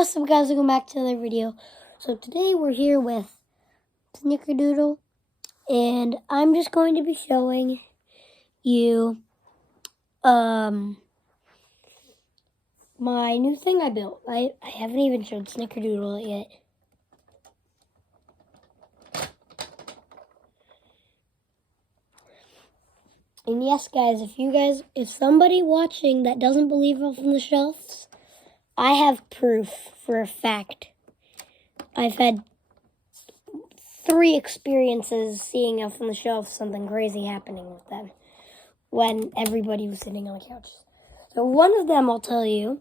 what's up guys, welcome back to another video. So today we're here with Snickerdoodle, and I'm just going to be showing you my new thing I built. I haven't even showed Snickerdoodle yet. And yes guys, if somebody watching that doesn't believe Elf on the Shelves, I have proof for a fact. I've had 3 experiences seeing Elf on the Shelf, something crazy happening with them when everybody was sitting on the couch. So one of them, I'll tell you,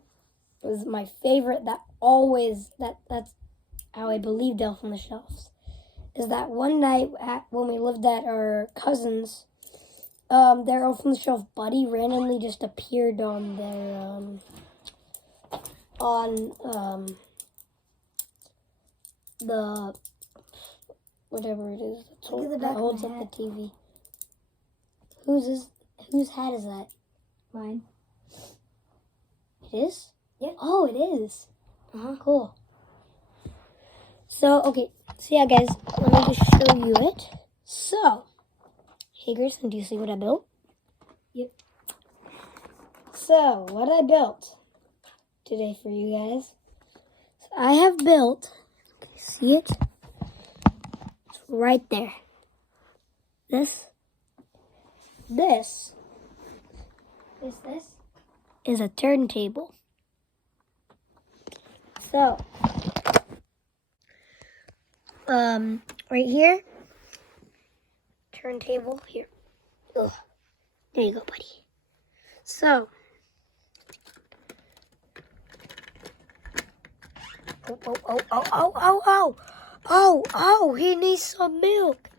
was my favorite. That's how I believed Elf on the Shelves. Is that one night when we lived at our cousin's, their Elf on the Shelf buddy randomly just appeared on their the whatever it is that holds up the TV. Whose hat is that? Mine. It is? Yeah. Oh, it is. Cool. So, okay. So, yeah, guys. Let me just show you it. So, hey, Grayson, do you see what I built? Yep. So, what I built today for you guys. So I have built, see it? It's right there. This is a turntable. So, right here, turntable here. Ugh. There you go, buddy. So, Oh, he needs some milk.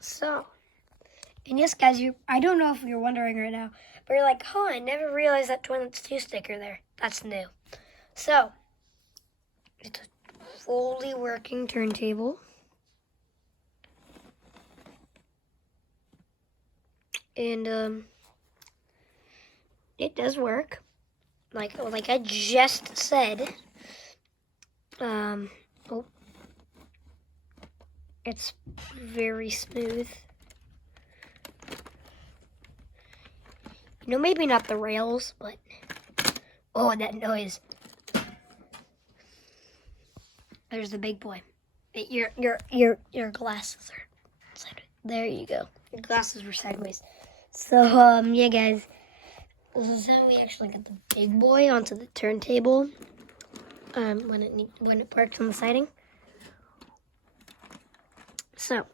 So, and yes, guys, I don't know if you're wondering right now, but you're like, oh, I never realized that Toilets 2 sticker there. That's new. So, it's a fully working turntable. And, it does work. Like I just said, it's very smooth. You know, maybe not the rails, but oh, that noise! There's the big boy. Your glasses are sideways. There you go. Your glasses were sideways. So yeah, guys. This is how we actually got the big boy onto the turntable when it works on the siding. So,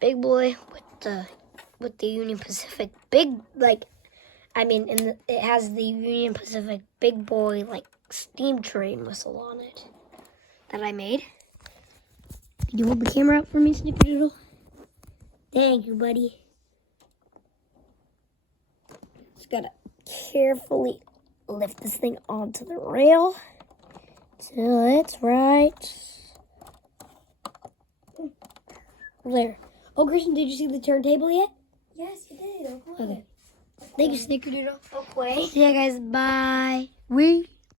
big boy with the Union Pacific it has the Union Pacific big boy steam train whistle on it that I made. Could you hold the camera up for me, Snickerdoodle? Thank you, buddy. Just gotta carefully lift this thing onto the rail till it's right there. Oh, Christian, did you see the turntable yet? Yes, you did. Okay. Thank you, Snickerdoodle. Okay. See ya, guys. Bye.